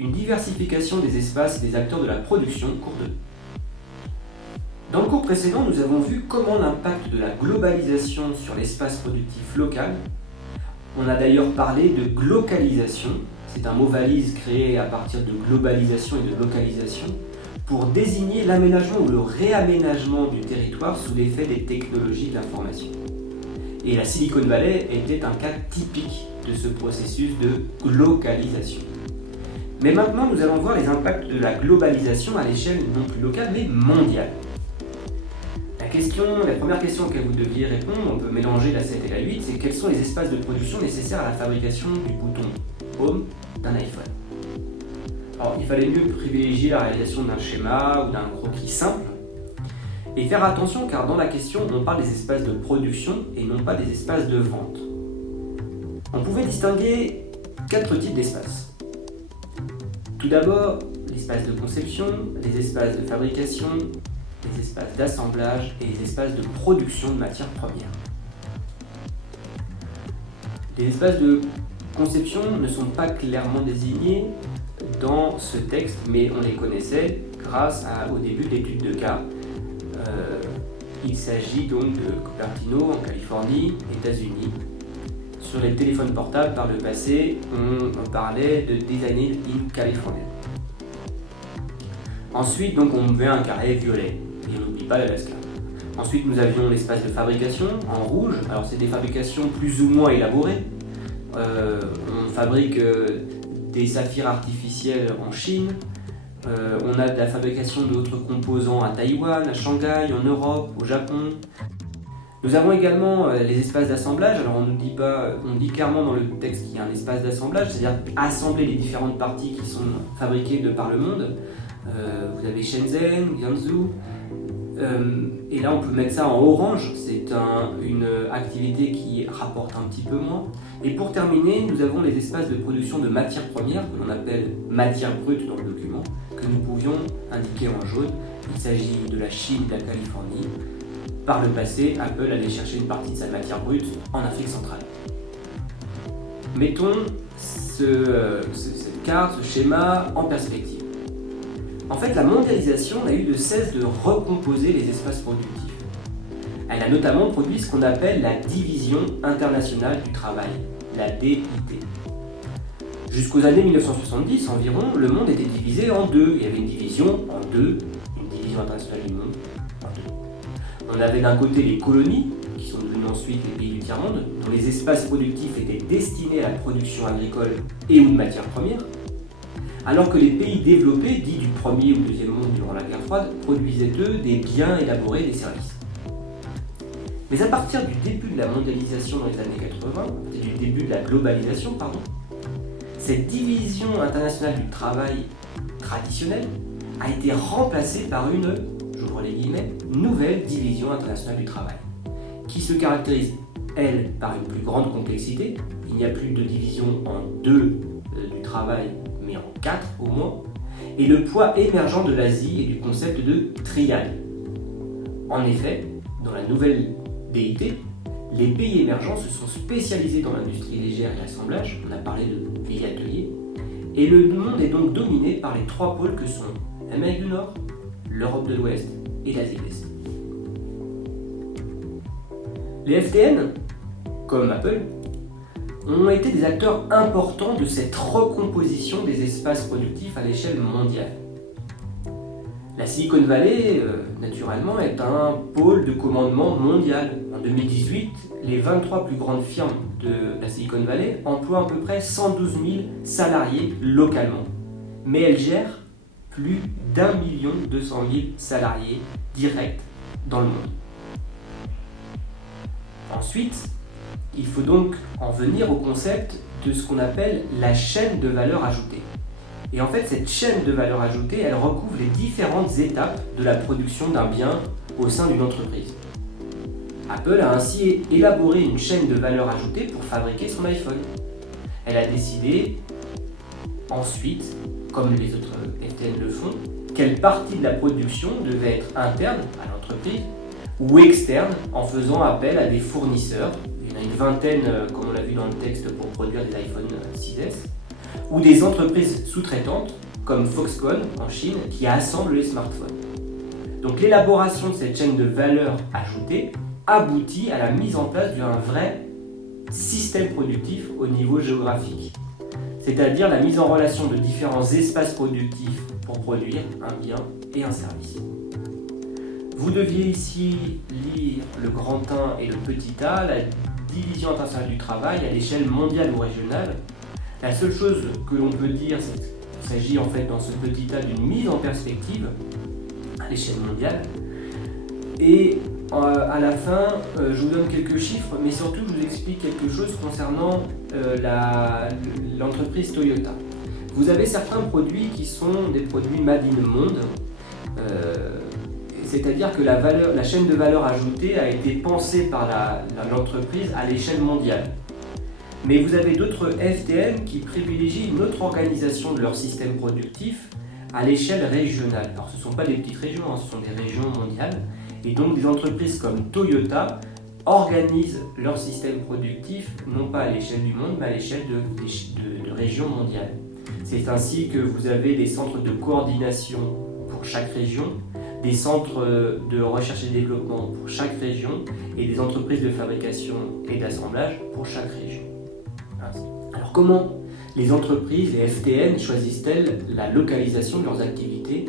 une diversification des espaces et des acteurs de la production, cours 2. Dans le cours précédent, nous avons vu comment l'impact de la globalisation sur l'espace productif local. On a d'ailleurs parlé de glocalisation, c'est un mot valise créé à partir de globalisation et de localisation, pour désigner l'aménagement ou le réaménagement du territoire sous l'effet des technologies de l'information. Et la Silicon Valley était un cas typique de ce processus de glocalisation. Mais maintenant, nous allons voir les impacts de la globalisation à l'échelle non plus locale, mais mondiale. La première question que vous deviez répondre, on peut mélanger la 7 et la 8, c'est quels sont les espaces de production nécessaires à la fabrication du bouton Home d'un iPhone. Alors, il fallait mieux privilégier la réalisation d'un schéma ou d'un croquis simple, et faire attention car dans la question, on parle des espaces de production et non pas des espaces de vente. On pouvait distinguer 4 types d'espaces. Tout d'abord, l'espace de conception, les espaces de fabrication, les espaces d'assemblage et les espaces de production de matières premières. Les espaces de conception ne sont pas clairement désignés dans ce texte, mais on les connaissait grâce au début de l'étude de cas. Il s'agit donc de Cupertino en Californie, États-Unis. Sur les téléphones portables, par le passé, on parlait de Designed in California. Ensuite, donc, on met un carré violet, et on n'oublie pas l'Alaska. Ensuite, nous avions l'espace de fabrication en rouge. Alors, c'est des fabrications plus ou moins élaborées. On fabrique des saphirs artificiels en Chine. On a de la fabrication d'autres composants à Taïwan, à Shanghai, en Europe, au Japon. Nous avons également les espaces d'assemblage. Alors on dit clairement dans le texte qu'il y a un espace d'assemblage, c'est-à-dire assembler les différentes parties qui sont fabriquées de par le monde. Vous avez Shenzhen, Guangzhou, et là on peut mettre ça en orange, c'est une activité qui rapporte un petit peu moins. Et pour terminer, nous avons les espaces de production de matières premières, que l'on appelle matières brutes dans le document, que nous pouvions indiquer en jaune. Il s'agit de la Chine et de la Californie. Par le passé, Apple allait chercher une partie de sa matière brute en Afrique centrale. Mettons cette carte, ce schéma en perspective. En fait, la mondialisation n'a eu de cesse de recomposer les espaces productifs. Elle a notamment produit ce qu'on appelle la Division internationale du travail, la DIT. Jusqu'aux années 1970 environ, le monde était divisé en deux. Il y avait une division en deux, une division internationale du monde en deux. On avait d'un côté les colonies, qui sont devenues ensuite les pays du tiers-monde, dont les espaces productifs étaient destinés à la production agricole et ou de matières premières, alors que les pays développés, dits du premier ou deuxième monde durant la guerre froide, produisaient eux des biens élaborés et des services. Mais à partir du début de la mondialisation dans les années 80, et du début de la globalisation, cette division internationale du travail traditionnelle a été remplacée par une, j'ouvre les guillemets, nouvelle division internationale du travail, qui se caractérise, elle, par une plus grande complexité. Il n'y a plus de division en deux du travail, mais en 4 au moins, et le poids émergent de l'Asie et du concept de triade. En effet, dans la nouvelle DIT, les pays émergents se sont spécialisés dans l'industrie légère et l'assemblage, on a parlé de pays ateliers, et le monde est donc dominé par les 3 pôles que sont l'Amérique du Nord, l'Europe de l'Ouest et l'Asie de l'Est. Les FTN, comme Apple, ont été des acteurs importants de cette recomposition des espaces productifs à l'échelle mondiale. La Silicon Valley, naturellement, est un pôle de commandement mondial. En 2018, les 23 plus grandes firmes de la Silicon Valley emploient à peu près 112 000 salariés localement. Mais elles gèrent plus d'1 200 000 salariés directs dans le monde. Ensuite, il faut donc en venir au concept de ce qu'on appelle la chaîne de valeur ajoutée. Et en fait, cette chaîne de valeur ajoutée, elle recouvre les différentes étapes de la production d'un bien au sein d'une entreprise. Apple a ainsi élaboré une chaîne de valeur ajoutée pour fabriquer son iPhone. Elle a décidé ensuite, comme les autres FTN le font, quelle partie de la production devait être interne à l'entreprise ou externe en faisant appel à des fournisseurs. Il y en a une vingtaine, comme on l'a vu dans le texte, pour produire des iPhone 6S, ou des entreprises sous-traitantes comme Foxconn en Chine qui assemblent les smartphones. Donc l'élaboration de cette chaîne de valeur ajoutée aboutit à la mise en place d'un vrai système productif au niveau géographique, c'est-à-dire la mise en relation de différents espaces productifs pour produire un bien et un service. Vous deviez ici lire le grand 1 et le petit a, la division internationale du travail à l'échelle mondiale ou régionale. La seule chose que l'on peut dire, c'est qu'il s'agit en fait dans ce petit a d'une mise en perspective à l'échelle mondiale. Et à la fin, je vous donne quelques chiffres, mais surtout je vous explique quelque chose concernant l'entreprise Toyota. Vous avez certains produits qui sont des produits made in monde, c'est-à-dire que la chaîne de valeur ajoutée a été pensée par l'entreprise à l'échelle mondiale. Mais vous avez d'autres FTN qui privilégient une autre organisation de leur système productif à l'échelle régionale. Alors ce ne sont pas des petites régions, ce sont des régions mondiales. Et donc des entreprises comme Toyota organisent leur système productif non pas à l'échelle du monde, mais à l'échelle de régions mondiales. C'est ainsi que vous avez des centres de coordination pour chaque région, des centres de recherche et développement pour chaque région et des entreprises de fabrication et d'assemblage pour chaque région. Alors comment les entreprises, les FTN, choisissent-elles la localisation de leurs activités,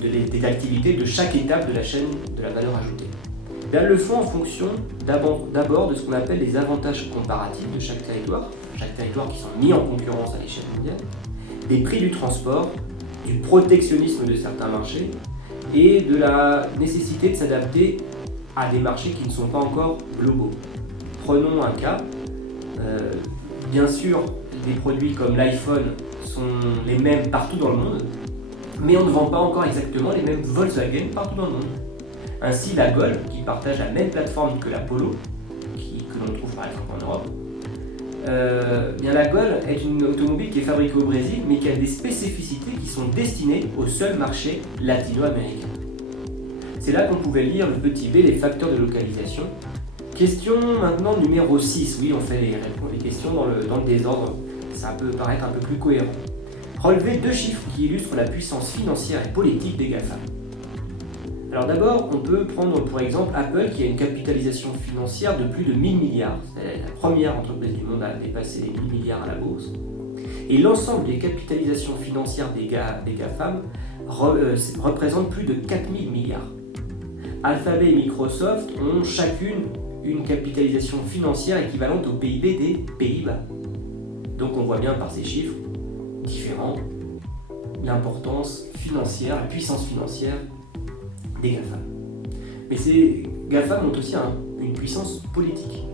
des activités de chaque étape de la chaîne de la valeur ajoutée? Elles le font en fonction d'abord de ce qu'on appelle les avantages comparatifs de chaque territoire qui sont mis en concurrence à l'échelle mondiale, des prix du transport, du protectionnisme de certains marchés et de la nécessité de s'adapter à des marchés qui ne sont pas encore globaux. Prenons un cas, bien sûr des produits comme l'iPhone sont les mêmes partout dans le monde, mais on ne vend pas encore exactement les mêmes Volkswagen partout dans le monde. Ainsi la Golf, qui partage la même plateforme que la Polo, que l'on trouve par exemple en Europe, bien la Golf est une automobile qui est fabriquée au Brésil, mais qui a des spécificités qui sont destinées au seul marché latino-américain. C'est là qu'on pouvait lire le petit b, les facteurs de localisation. Question maintenant numéro 6, oui on fait les questions dans le désordre, ça peut paraître un peu plus cohérent. Relevez 2 chiffres qui illustrent la puissance financière et politique des GAFA. Alors d'abord, on peut prendre pour exemple Apple qui a une capitalisation financière de plus de 1000 milliards. C'est la première entreprise du monde à dépasser les 1000 milliards à la bourse. Et l'ensemble des capitalisations financières des GAFAM représente plus de 4000 milliards. Alphabet et Microsoft ont chacune une capitalisation financière équivalente au PIB des Pays-Bas. Donc on voit bien par ces chiffres différents l'importance financière, la puissance financière des GAFAM. Mais ces GAFAM ont aussi une puissance politique.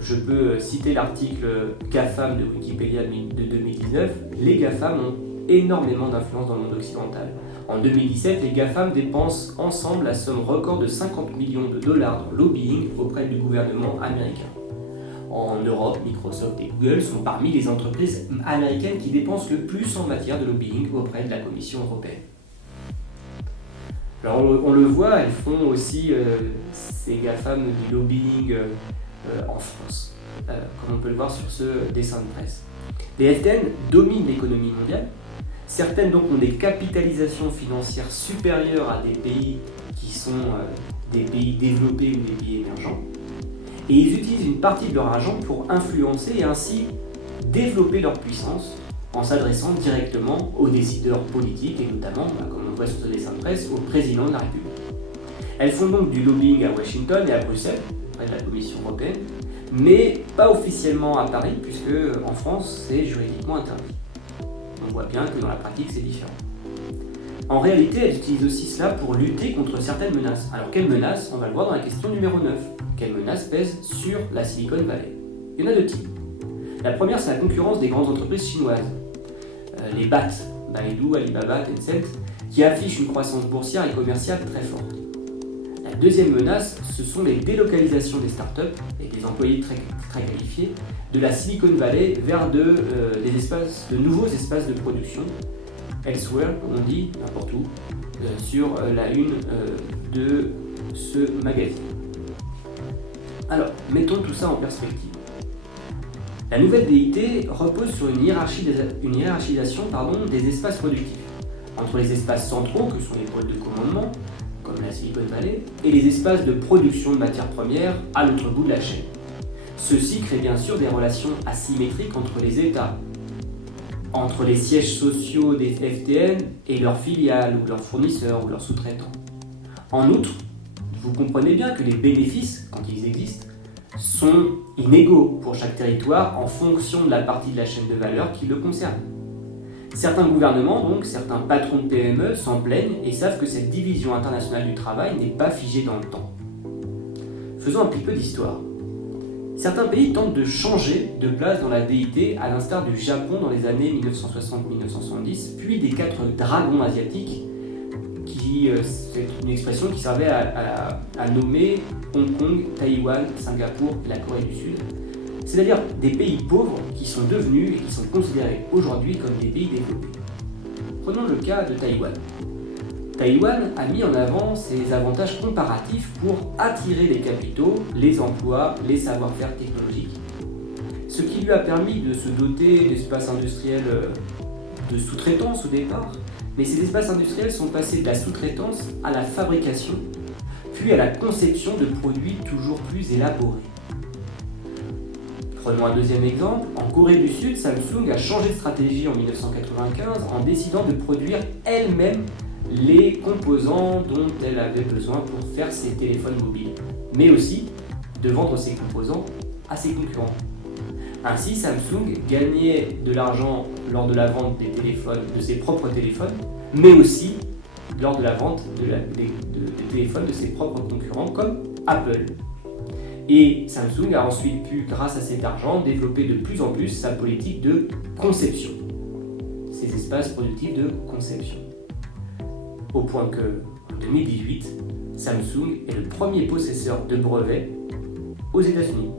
Je peux citer l'article GAFAM de Wikipédia de 2019. Les GAFAM ont énormément d'influence dans le monde occidental. En 2017, les GAFAM dépensent ensemble la somme record de 50 millions de dollars dans lobbying auprès du gouvernement américain. En Europe, Microsoft et Google sont parmi les entreprises américaines qui dépensent le plus en matière de lobbying auprès de la Commission européenne. Alors on le voit, elles font aussi ces GAFAM du lobbying en France, comme on peut le voir sur ce dessin de presse. Les FTN dominent l'économie mondiale. Certaines donc ont des capitalisations financières supérieures à des pays qui sont des pays développés ou des pays émergents. Et ils utilisent une partie de leur argent pour influencer et ainsi développer leur puissance en s'adressant directement aux décideurs politiques et notamment, comme on voit sur ce dessin de presse, au président de la République. Elles font donc du lobbying à Washington et à Bruxelles, auprès de la Commission européenne, mais pas officiellement à Paris, puisque en France, c'est juridiquement interdit. On voit bien que dans la pratique, c'est différent. En réalité, elles utilisent aussi cela pour lutter contre certaines menaces. Alors, quelles menaces? On va le voir dans la question numéro 9. Quelles menaces pèsent sur la Silicon Valley? Il y en a 2 types. La première, c'est la concurrence des grandes entreprises chinoises. Les BAT, Baidu, Alibaba, Tencent, qui affichent une croissance boursière et commerciale très forte. La deuxième menace, ce sont les délocalisations des startups et des employés très qualifiés de la Silicon Valley vers de nouveaux espaces de production, elsewhere, comme on dit, n'importe où, sur la une de ce magazine. Alors, mettons tout ça en perspective. La nouvelle DIT repose sur une hiérarchisation des espaces productifs, entre les espaces centraux, que sont les pôles de commandement, comme la Silicon Valley, et les espaces de production de matières premières à l'autre bout de la chaîne. Ceci crée bien sûr des relations asymétriques entre les États, entre les sièges sociaux des FTN et leurs filiales, ou leurs fournisseurs, ou leurs sous-traitants. En outre, vous comprenez bien que les bénéfices, quand ils existent, sont inégaux pour chaque territoire en fonction de la partie de la chaîne de valeur qui le concerne. Certains gouvernements, donc certains patrons de PME, s'en plaignent et savent que cette division internationale du travail n'est pas figée dans le temps. Faisons un petit peu d'histoire. Certains pays tentent de changer de place dans la DIT, à l'instar du Japon dans les années 1960-1970, puis des 4 dragons asiatiques, c'est une expression qui servait à nommer Hong Kong, Taïwan, Singapour et la Corée du Sud. C'est-à-dire des pays pauvres qui sont devenus et qui sont considérés aujourd'hui comme des pays développés. Prenons le cas de Taïwan. Taïwan a mis en avant ses avantages comparatifs pour attirer les capitaux, les emplois, les savoir-faire technologiques, ce qui lui a permis de se doter d'espaces industriels de sous-traitance au départ, mais ces espaces industriels sont passés de la sous-traitance à la fabrication, puis à la conception de produits toujours plus élaborés. Prenons un deuxième exemple. En Corée du Sud, Samsung a changé de stratégie en 1995 en décidant de produire elle-même les composants dont elle avait besoin pour faire ses téléphones mobiles, mais aussi de vendre ces composants à ses concurrents. Ainsi, Samsung gagnait de l'argent lors de la vente de ses propres téléphones, mais aussi lors de la vente des téléphones de ses propres concurrents comme Apple. Et Samsung a ensuite pu, grâce à cet argent, développer de plus en plus sa politique de conception, ses espaces productifs de conception. Au point que, en 2018, Samsung est le premier possesseur de brevets aux États-Unis.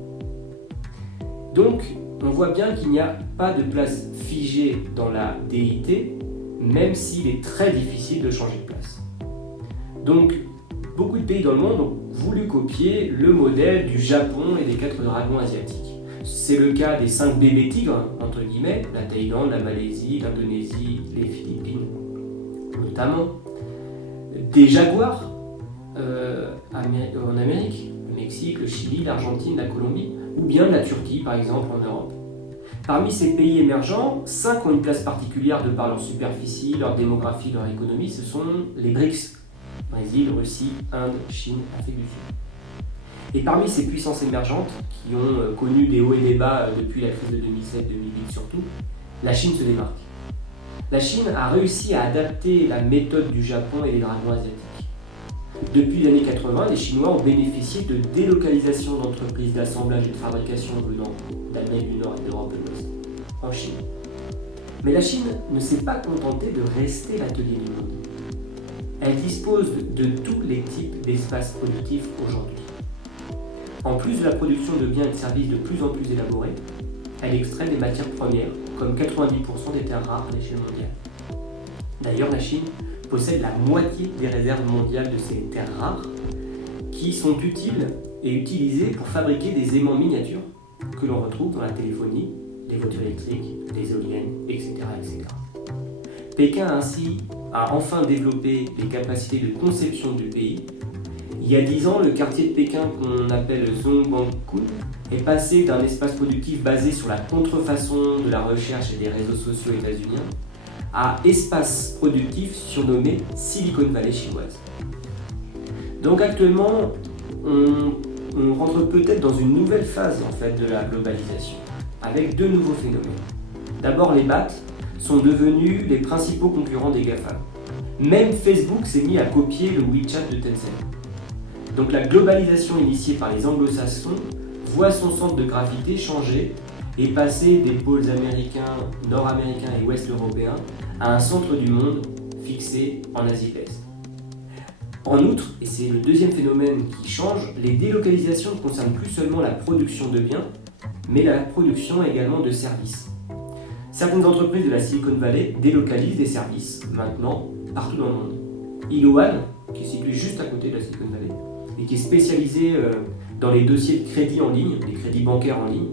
Donc, on voit bien qu'il n'y a pas de place figée dans la DIT, même s'il est très difficile de changer de place. Donc, beaucoup de pays dans le monde ont voulu copier le modèle du Japon et des 4 dragons asiatiques. C'est le cas des 5 bébés tigres, entre guillemets, la Thaïlande, la Malaisie, l'Indonésie, les Philippines, notamment. Des jaguars en Amérique, le Mexique, le Chili, l'Argentine, la Colombie, ou bien la Turquie par exemple en Europe. Parmi ces pays émergents, 5 ont une place particulière de par leur superficie, leur démographie, leur économie, ce sont les BRICS, Brésil, Russie, Inde, Chine, Afrique du Sud. Et parmi ces puissances émergentes, qui ont connu des hauts et des bas depuis la crise de 2007-2008 surtout, la Chine se démarque. La Chine a réussi à adapter la méthode du Japon et des dragons asiatiques. Depuis les années 80, les Chinois ont bénéficié de délocalisation d'entreprises d'assemblage et de fabrication venant d'Amérique du Nord et d'Europe de l'Ouest en Chine. Mais la Chine ne s'est pas contentée de rester l'atelier du monde. Elle dispose de tous les types d'espaces productifs aujourd'hui. En plus de la production de biens et de services de plus en plus élaborés, elle extrait des matières premières, comme 90% des terres rares à l'échelle mondiale. D'ailleurs, la Chine possède la moitié des réserves mondiales de ces terres rares, qui sont utiles et utilisées pour fabriquer des aimants miniatures que l'on retrouve dans la téléphonie, les voitures électriques, les éoliennes, etc. etc. Pékin a enfin développé les capacités de conception du pays. Il y a 10 ans, le quartier de Pékin qu'on appelle Zhongguancun est passé d'un espace productif basé sur la contrefaçon de la recherche et des réseaux sociaux états-uniens à espace productif surnommé Silicon Valley chinoise. Donc actuellement, on rentre peut-être dans une nouvelle phase en fait, de la globalisation, avec 2 nouveaux phénomènes. D'abord, les BAT sont devenus les principaux concurrents des GAFA. Même Facebook s'est mis à copier le WeChat de Tencent. Donc la globalisation initiée par les anglo-saxons voit son centre de gravité changer et passer des pôles américains, nord-américains et ouest-européens à un centre du monde fixé en Asie de l'Est. En outre, et c'est le deuxième phénomène qui change, les délocalisations ne concernent plus seulement la production de biens, mais la production également de services. Certaines entreprises de la Silicon Valley délocalisent des services maintenant partout dans le monde. Iloan, qui est situé juste à côté de la Silicon Valley, et qui est spécialisé dans les dossiers de crédit en ligne, les crédits bancaires en ligne,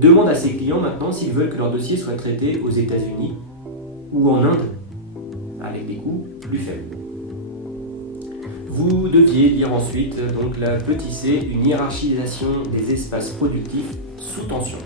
demande à ses clients maintenant s'ils veulent que leur dossier soit traité aux États-Unis ou en Inde, avec des coûts plus faibles. Vous deviez lire ensuite, donc la petit c, une hiérarchisation des espaces productifs sous tension.